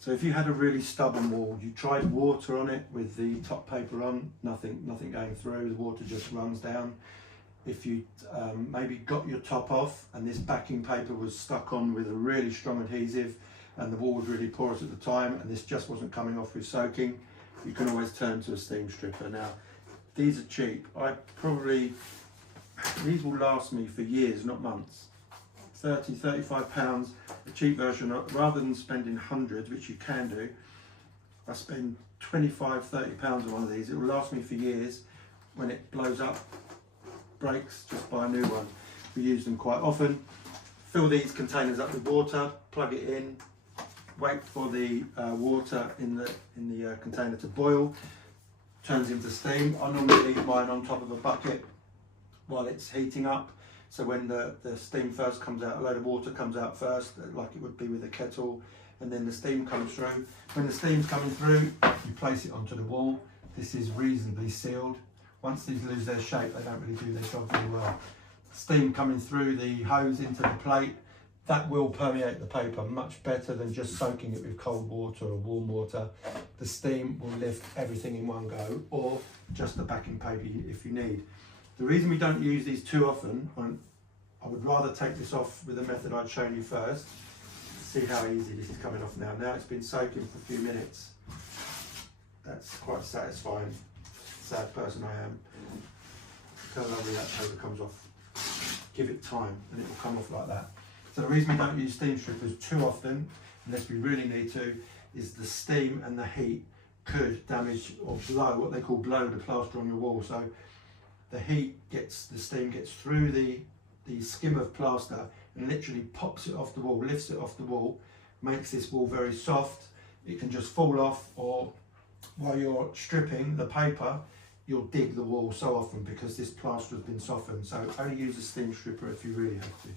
So if you had a really stubborn wall, you tried water on it with the top paper on, nothing going through, the water just runs down. If you maybe got your top off and this backing paper was stuck on with a really strong adhesive and the wall was really porous at the time and this just wasn't coming off with soaking, you can always turn to a steam stripper. Now, these are cheap. These will last me for years, not months. 30, 35 pounds, the cheap version. Rather than spending hundreds, which you can do, I spend 25, 30 pounds on one of these. It will last me for years. When it blows up, breaks, just buy a new one. We use them quite often. Fill these containers up with water, plug it in, wait for the water in the container to boil, turns into steam. I normally leave mine on top of a bucket while it's heating up. So when the steam first comes out, a load of water comes out first, like it would be with a kettle, and then the steam comes through. When the steam's coming through, you place it onto the wall. This is reasonably sealed. Once these lose their shape, they don't really do their job very well. Steam coming through the hose into the plate, that will permeate the paper much better than just soaking it with cold water or warm water. The steam will lift everything in one go, or just the backing paper if you need. The reason we don't use these too often, I would rather take this off with the method I'd shown you first. See how easy this is coming off now. Now it's been soaking for a few minutes. That's quite satisfying. Sad person I am. Look how lovely that paper comes off. Give it time and it will come off like that. So the reason we don't use steam strippers too often, unless we really need to, is the steam and the heat could damage or blow, what they call blow the plaster on your wall. So the steam gets through the skim of plaster and literally pops it off the wall, lifts it off the wall, makes this wall very soft. It can just fall off, or while you're stripping the paper, you'll dig the wall so often because this plaster has been softened. So only use a steam stripper if you really have to.